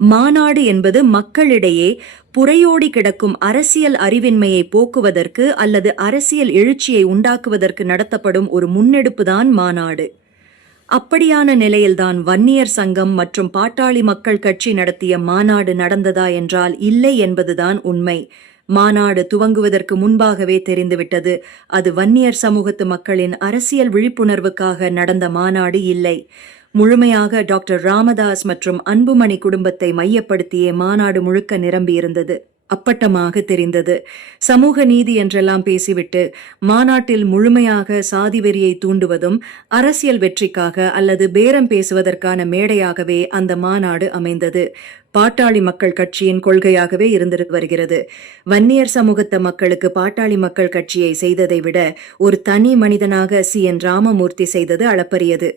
மாநாடு என்பது மக்களிடையே புறையோடி கிடக்கும் அரசியல் அறிவின்மையை போக்குவதற்கு அல்லது அரசியல் எழுச்சியை உண்டாக்குவதற்கு நடத்தப்படும் ஒரு முன்னெடுப்புதான் மாநாடு. அப்படியான நிலையில்தான் வன்னியர் சங்கம் மற்றும் பாட்டாளி மக்கள் கட்சி நடத்திய மாநாடு நடந்ததா என்றால் இல்லை என்பதுதான் உண்மை. மாநாடு துவங்குவதற்கு முன்பாகவே தெரிந்துவிட்டது. அது வன்னியர் சமூகத்து மக்களின் அரசியல் விழிப்புணர்வுக்காக நடந்த மாநாடு இல்லை. முழுமையாக டாக்டர் ராமதாஸ் மற்றும் அன்புமணி குடும்பத்தை மையப்படுத்தியே மாநாடு முழுக்க நிரம்பியிருந்தது. அப்பட்டமாக தெரிந்தது. சமூக நீதி என்றெல்லாம் பேசிவிட்டு மாநாட்டில் முழுமையாக சாதி வெறியை தூண்டுவதும் அரசியல் வெற்றிக்காக அல்லது பேரம் பேசுவதற்கான மேடையாகவே அந்த மாநாடு அமைந்தது. பாட்டாளி மக்கள் கட்சியின் கொள்கையாகவே இருந்து வருகிறது. வன்னியர் சமூகத்த மக்களுக்கு பாட்டாளி மக்கள் கட்சியை செய்ததை விட ஒரு தனி மனிதனாக சி. என். ராமமூர்த்தி செய்தது அளப்பரியது.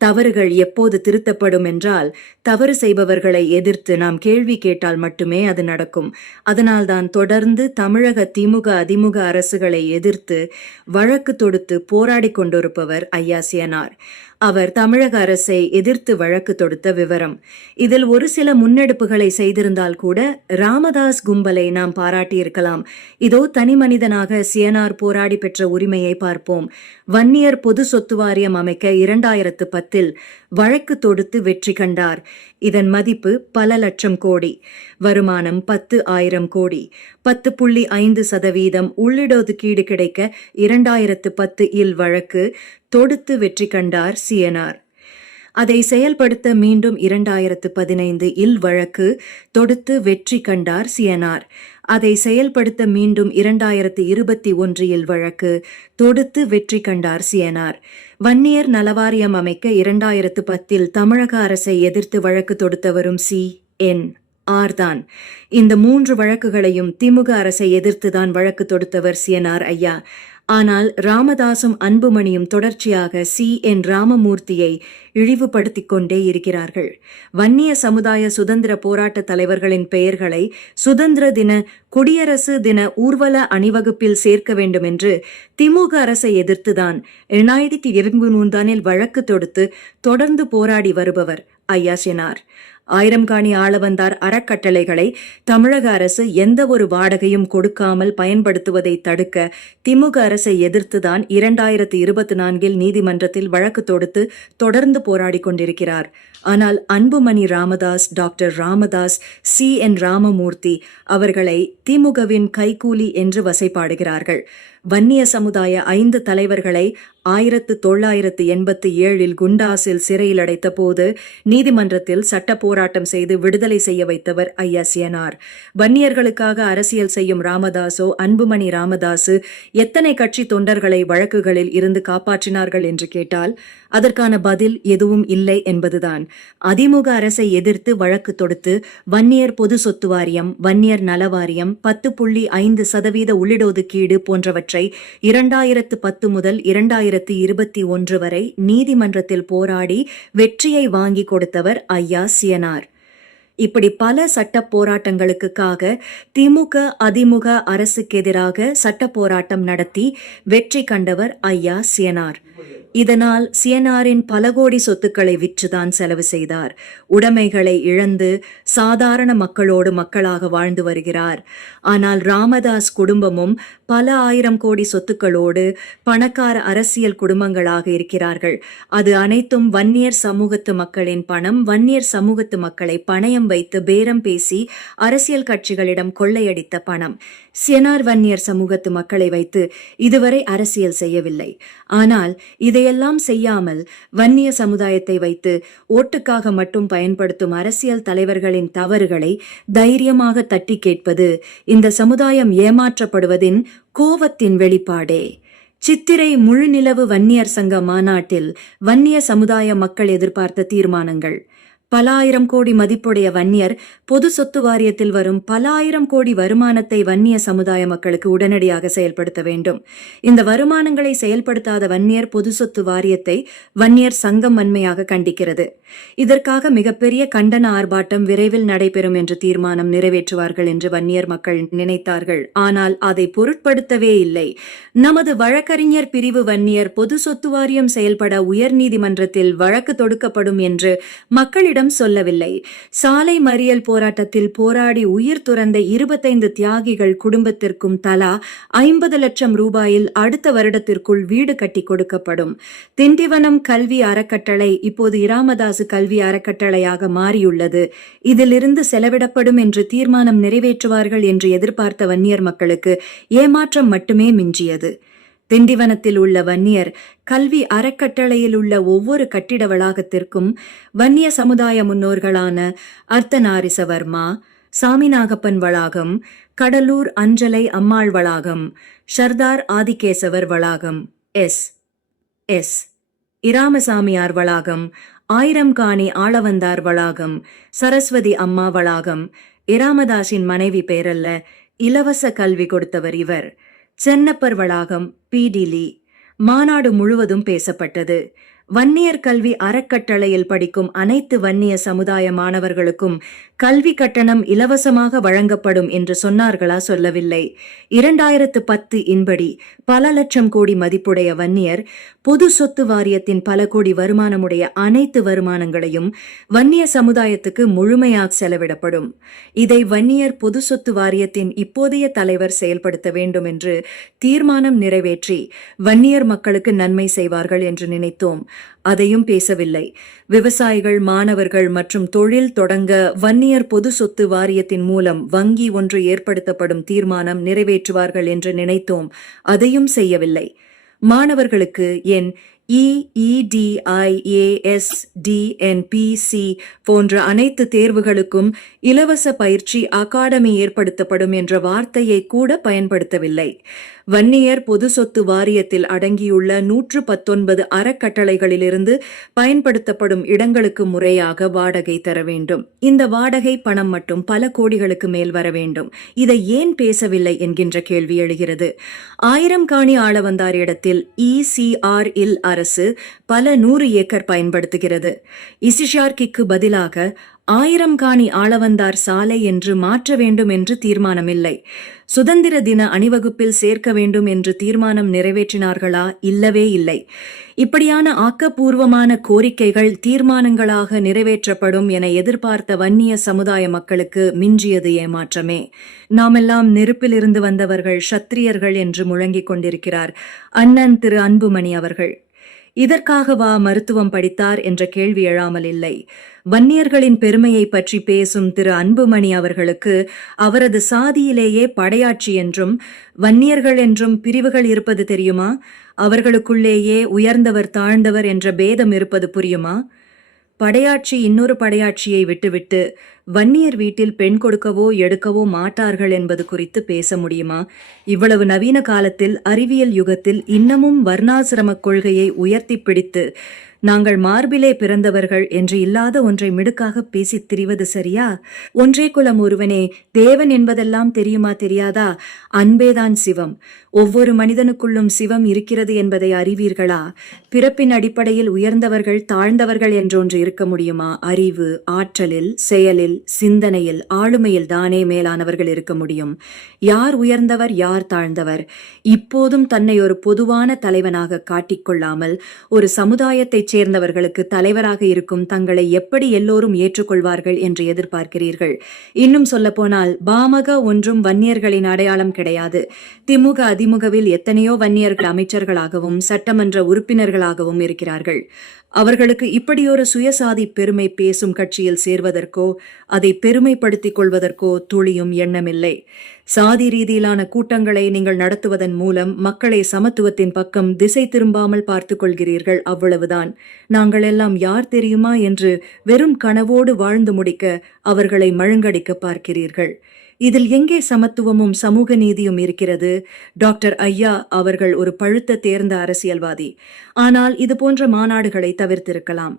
தவறுகள் எப்போது திருத்தப்படும் என்றால் தவறு செய்பவர்களை எதிர்த்து நாம் கேள்வி கேட்டால் மட்டுமே அது நடக்கும். அதனால்தான் தொடர்ந்து தமிழக திமுக அதிமுக அரசுகளை எதிர்த்து வழக்கு தொடுத்து போராடி கொண்டிருப்பவர் ஐயா சியனார் அவர் தமிழக அரசை எதிர்த்து வழக்கு தொடுத்த விவரம். இதில் ஒரு சில முன்னெடுப்புகளை செய்திருந்தால் கூட ராமதாஸ் கும்பலை நாம் பாராட்டியிருக்கலாம். இதோ தனி மனிதனாக சியனார் போராடி பெற்ற உரிமையை பார்ப்போம். வன்னியர் பொது சொத்து வாரியம் அமைக்க இரண்டாயிரத்து பத்தில் வழக்கு தொடுத்து வெற்றி கண்டார். இதன் மதிப்பு பல லட்சம் கோடி. வருமானம் பத்து ஆயிரம் கோடி. பத்து புள்ளி ஐந்து சதவீதம் உள்ளிடொதுக்கீடு கிடைக்க இரண்டாயிரத்து பத்து இல் வழக்கு தொடுத்து வெற்றி கண்டார் சிஎன்ஆர் அதை செயல்படுத்த மீண்டும் இரண்டாயிரத்து பதினைந்து இல் வழக்கு தொடுத்து வெற்றி கண்டார் சிஎன்ஆர் அதை செயல்படுத்த மீண்டும் இரண்டாயிரத்து இருபத்தி ஒன்றில் வழக்கு தொடுத்து வெற்றி கண்டார் சிஎன்ஆர் வன்னியர் நலவாரியம் அமைக்க இரண்டாயிரத்து பத்தில் தமிழக அரசை எதிர்த்து வழக்கு தொடுத்தவரும் சி என் ஆர்தான். இந்த மூன்று வழக்குகளையும் திமுக அரசை எதிர்த்துதான் வழக்கு தொடுத்தவர் சிஎன்ஆர் ஐயா. ஆனால் ராமதாசும் அன்புமணியும் தொடர்ச்சியாக சி. என். ராமமூர்த்தியை இழிவுபடுத்திக் கொண்டே இருக்கிறார்கள். வன்னிய சமுதாய சுதந்திர போராட்ட தலைவர்களின் பெயர்களை சுதந்திர தின குடியரசு தின ஊர்வல அணிவகுப்பில் சேர்க்க வேண்டும் என்று திமுக அரசை எதிர்த்துதான் இரண்டாயிரத்தி இருபத்தி மூன்றானில் வழக்கு தொடுத்து தொடர்ந்து போராடி வருபவர் ஐயா செனார். ஆயிரம் காணி ஆளவந்தார் அறக்கட்டளைகளை தமிழக அரசு எந்த ஒரு வாடகையும் கொடுக்காமல் பயன்படுத்துவதை தடுக்க திமுக அரசை எதிர்த்துதான் இரண்டாயிரத்தி இருபத்தி நான்கில் நீதிமன்றத்தில் வழக்கு தொடுத்து தொடர்ந்து போராடி கொண்டிருக்கிறார். ஆனால் Anbumani Ramadoss doctor Ramadoss C. N. Ramamurthy அவர்களை திமுகவின் கைகூலி என்று வசைபாடுகிறார்கள். வன்னிய சமுதாய ஐந்து தலைவர்களை ஆயிரத்து தொள்ளாயிரத்து எண்பத்தி ஏழில் குண்டாஸில் சிறையில் அடைத்த போது நீதிமன்றத்தில் சட்ட போராட்டம் போராட்டம் செய்து விடுதலை செய்ய வைத்தவர் ஐயா சியனார். வன்னியர்களுக்காக அரசியல் செய்யும் ராமதாசோ அன்புமணி ராமதாசு எத்தனை கட்சி தொண்டர்களை வழக்குகளில் இருந்து காப்பாற்றினார்கள் என்று கேட்டால் அதற்கான பதில் எதுவும் இல்லை என்பதுதான். அதிமுக அரசை எதிர்த்து வழக்கு தொடுத்து வன்னியர் பொது சொத்து வாரியம் வன்னியர் நலவாரியம் பத்து புள்ளி ஐந்து சதவீத உள்ளிடொதுக்கீடு போன்றவற்றை இரண்டாயிரத்து பத்து முதல் இரண்டாயிரத்து இருபத்தி ஒன்று வரை நீதிமன்றத்தில் போராடி வெற்றியை வாங்கி கொடுத்தவர் ஐயா சியன் சியனார் இப்படி பல சட்ட போராட்டங்களுக்காக திமுக அதிமுக அரசுக்கு எதிராக சட்ட போராட்டம் நடத்தி வெற்றி கண்டவர் ஐயா சியனார். இதனால் சியனாரின் பல கோடி சொத்துக்களை விற்றுதான் செலவு செய்தார். உடைமைகளை இழந்து சாதாரண மக்களோடு மக்களாக வாழ்ந்து வருகிறார். ஆனால் ராமதாஸ் குடும்பமும் பல ஆயிரம் கோடி சொத்துக்களோடு பணக்கார அரசியல் குடும்பங்களாக இருக்கிறார்கள். அது அனைத்தும் வன்னியர் சமூகத்து மக்களின் பணம் வன்னியர் சமூகத்து மக்களை பணயம் வைத்து பேரம் பேசி அரசியல் கட்சிகளிடம் கொள்ளையடித்த பணம். சியனார் வன்னியர் சமூகத்து மக்களை வைத்து இதுவரை அரசியல் செய்யவில்லை. ஆனால் இதையெல்லாம் செய்யாமல் வன்னிய சமுதாயத்தை வைத்து ஓட்டுக்காக மட்டும் பயன்படுத்தும் அரசியல் தலைவர்களின் தவறுகளை தைரியமாக தட்டி கேட்பது இந்த சமுதாயம் ஏமாற்றப்படுவதின் கோவத்தின் வெளிப்பாடே. சித்திரை முழுநிலவு வன்னியர் சங்க மாநாட்டில் வன்னிய சமுதாய மக்கள் எதிர்பார்த்த தீர்மானங்கள். பலாயிரம் கோடி மதிப்புடைய வன்னியர் பொது சொத்து வாரியத்தில் வரும் பலாயிரம் கோடி வருமானத்தை வன்னிய சமுதாய மக்களுக்கு உடனடியாக செயல்படுத்த வேண்டும். இந்த வருமானங்களை செயல்படுத்தாத வன்னியர் பொது சொத்து வாரியத்தை வன்னியர் சங்கம் வன்மையாக கண்டிக்கிறது. இதற்காக மிகப்பெரிய கண்டன ஆர்ப்பாட்டம் விரைவில் நடைபெறும் என்று தீர்மானம் நிறைவேற்றுவார்கள் என்று வன்னியர் மக்கள் நினைத்தார்கள். ஆனால் அதை பொருட்படுத்தவே இல்லை. நமது வழக்கறிஞர் பிரிவு வன்னியர் பொது சொத்து வாரியம் செயல்பட உயர்நீதிமன்றத்தில் வழக்கு தொடுக்கப்படும் என்று மக்களிடம் மக்களிடம் சொல்லவில்லை. சாலை மறியல் போராட்டத்தில் போராடி உயிர் துறந்த இருபத்தைந்து தியாகிகள் குடும்பத்திற்கும் தலா ஐம்பது லட்சம் ரூபாயில் அடுத்த வருடத்திற்குள் வீடு கட்டி கொடுக்கப்படும். திண்டிவனம் கல்வி அறக்கட்டளை இப்போது இராமதாசு கல்வி அறக்கட்டளையாக மாறியுள்ளது. இதிலிருந்து செலவிடப்படும் என்று தீர்மானம் நிறைவேற்றுவார்கள் என்று எதிர்பார்த்த வன்னியர் மக்களுக்கு ஏமாற்றம் மட்டுமே மிஞ்சியது. திண்டிவனத்தில் உள்ள வன்னியர் கல்வி அறக்கட்டளையில் உள்ள ஒவ்வொரு கட்டிட வளாகத்திற்கும் வன்னிய சமுதாய முன்னோர்களான அர்த்தநாரிசவர்மா சாமிநாகப்பன் வளாகம் கடலூர் அஞ்சலை அம்மாள் வளாகம் ஷர்தார் ஆதிகேசவர் வளாகம் எஸ். எஸ். இராமசாமியார் வளாகம் ஆயிரம்காணி ஆளவந்தார் வளாகம் சரஸ்வதி அம்மா வளாகம் இராமதாஸின் மனைவி பேரல்ல இலவச கல்வி கொடுத்தவர் இவர். சென்னப்பர் வளாகம் பிடிலி மாநாடு முழுவதும் பேசப்பட்டது. வன்னியர் கல்வி அறக்கட்டளையில் படிக்கும் அனைத்து வன்னிய சமுதாய மாணவர்களுக்கும் கல்வி கட்டணம் இலவசமாக வழங்கப்படும் என்று சொன்னார்களா சொல்லவில்லை. இரண்டாயிரத்து பத்து இன்படி பல லட்சம் கோடி மதிப்புடைய வன்னியர் பொது சொத்து வாரியத்தின் பல கோடி வருமானமுடைய அனைத்து வருமானங்களையும் வன்னிய சமுதாயத்துக்கு முழுமையாக செலவிடப்படும். இதை வன்னியர் பொது சொத்து வாரியத்தின் இப்போதைய தலைவர் செயல்படுத்த வேண்டும் என்று தீர்மானம் நிறைவேற்றி வன்னியர் மக்களுக்கு நன்மை செய்வார்கள் என்று நினைத்தோம். அதையும் பேசவில்லை. விவசாயிகள் மாணவர்கள் மற்றும் தொழில் தொடங்க வன்னியர் பொது சொத்து வாரியத்தின் மூலம் வங்கி ஒன்று ஏற்படுத்தப்படும் தீர்மானம் நிறைவேற்றுவார்கள் என்று நினைத்தோம். அதையும் செய்யவில்லை. மாணவர்களுக்கு என் இஇடிஐஏஎஸ்டிஎன்பிசி போன்ற அனைத்து தேர்வுகளுக்கும் இலவச பயிற்சி அகாடமி ஏற்படுத்தப்படும் என்ற வார்த்தையை கூட பயன்படுத்தவில்லை. வன்னியர் பொது சொத்து வாரியத்தில் அடங்கியுள்ள நூற்று பத்தொன்பது அறக்கட்டளைகளிலிருந்து பயன்படுத்தப்படும் இடங்களுக்கு முறையாக வாடகை தர வேண்டும். இந்த வாடகை பணம் மட்டும் பல கோடிகளுக்கு மேல் வர வேண்டும். இதை ஏன் பேசவில்லை என்கின்ற கேள்வி எழுகிறது. ஆயிரம் காணி ஆள வந்தார் இடத்தில் இசிஆர் இல் அரசு பல நூறு ஏக்கர் பயன்படுத்துகிறது. இசிஷார்கிக்கு பதிலாக ஆயிரம் காணி ஆளவந்தார் சாலை என்று மாற்ற வேண்டும் என்று தீர்மானமில்லை. சுதந்திர தின அணிவகுப்பில் சேர்க்க வேண்டும் என்று தீர்மானம் நிறைவேற்றினார்களா? இல்லவே இல்லை. இப்படியான ஆக்கப்பூர்வமான கோரிக்கைகள் தீர்மானங்களாக நிறைவேற்றப்படும் என எதிர்பார்த்த வன்னிய சமுதாய மக்களுக்கு மிஞ்சியது ஏமாற்றமே. நாமெல்லாம் நெருப்பிலிருந்து வந்தவர்கள் சத்திரியர்கள் என்று முழங்கிக் கொண்டிருக்கிறார் அண்ணன் திரு அன்புமணி அவர்கள். இதற்காகவா மருத்துவம் படித்தார் என்ற கேள்வி எழாமல் இல்லை. வன்னியர்களின் பெருமையை பற்றி பேசும் திரு அன்புமணி அவர்களுக்கு அவரது சாதியிலேயே படையாட்சி என்றும் வன்னியர்கள் என்றும் பிரிவுகள் இருப்பது தெரியுமா? அவர்களுக்குள்ளேயே உயர்ந்தவர் தாழ்ந்தவர் என்ற பேதம் இருப்பது புரியுமா? படையாட்சி இன்னொரு படையாட்சியை விட்டுவிட்டு வன்னியர் வீட்டில் பெண் கொடுக்கவோ எடுக்கவோ மாட்டார்கள் என்பது குறித்து பேச முடியுமா? இவ்வளவு நவீன காலத்தில் அறிவியல் யுகத்தில் இன்னமும் வர்ணாசிரம கொள்கையை உயர்த்தி பிடித்து நாங்கள் மார்பிலே பிறந்தவர்கள் என்று இல்லாத ஒன்றை மிடுக்காக பேசித் திரிவது சரியா? ஒன்றே குலம் ஒருவனே தேவன் என்பதெல்லாம் தெரியுமா தெரியாதா? அன்பேதான் சிவம். ஒவ்வொரு மனிதனுக்குள்ளும் சிவம் இருக்கிறது என்பதை அறிவீர்களா? பிறப்பின் அடிப்படையில் உயர்ந்தவர்கள் தாழ்ந்தவர்கள் என்றொன்று இருக்க முடியுமா? அறிவு ஆற்றலில் செயலில் சிந்தனையில் ஆளுமையில் தானே மேலானவர்கள் இருக்க முடியும். யார் உயர்ந்தவர் யார் தாழ்ந்தவர்? இப்போதும் தன்னை ஒரு பொதுவான தலைவனாக காட்டிக்கொள்ளாமல் ஒரு சமுதாயத்தை சேர்ந்தவர்களுக்கு தலைவராக இருக்கும் தங்களை எப்படி எல்லோரும் ஏற்றுக்கொள்வார்கள் என்று எதிர்பார்க்கிறீர்கள்? இன்னும் சொல்லப்போனால் பாமக ஒன்றும் வன்னியர்களின் அடையாளம் கிடையாது. திமுக அதிமுகவில் எத்தனையோ வன்னியர்கள் அமைச்சர்களாகவும் சட்டமன்ற உறுப்பினர்களாகவும் இருக்கிறார்கள். அவர்களுக்கு இப்படியொரு சுயசாதி பெருமை பேசும் கட்சியில் சேர்வதற்கோ அதை பெருமைப்படுத்திக் கொள்வதற்கோ துளியும் எண்ணமில்லை. சாதி ரீதியிலான கூட்டங்களை நீங்கள் நடத்துவதன் மூலம் மக்களை சமத்துவத்தின் பக்கம் திசை திரும்பாமல் பார்த்துக் கொள்கிறீர்கள் அவ்வளவுதான். நாங்கள் எல்லாம் யார் தெரியுமா என்று வெறும் கனவோடு வாழ்ந்து முடிக்க அவர்களை மழுங்கடிக்க பார்க்கிறீர்கள். இதில் எங்கே சமத்துவமும் சமூக நீதியும் இருக்கிறது? டாக்டர் ஐயா அவர்கள் ஒரு பழுத்த தேர்ந்த அரசியல்வாதி. ஆனால் இது போன்ற மாநாடுகளை தவிர்த்திருக்கலாம்.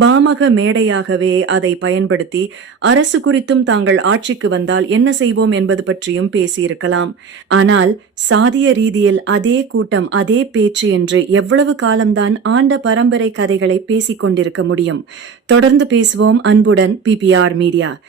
பாமக மேடையாகவே அதை பயன்படுத்தி அரசு குறித்தும் தாங்கள் ஆட்சிக்கு வந்தால் என்ன செய்வோம் என்பது பற்றியும் பேசியிருக்கலாம். ஆனால் சாதிய ரீதியில் அதே கூட்டம் அதே பேச்சு என்று எவ்வளவு காலம்தான் ஆண்ட பரம்பரை கதைகளை பேசிக் கொண்டிருக்க முடியும். தொடர்ந்து பேசுவோம் அன்புடன் பிபிஆர் மீடியா.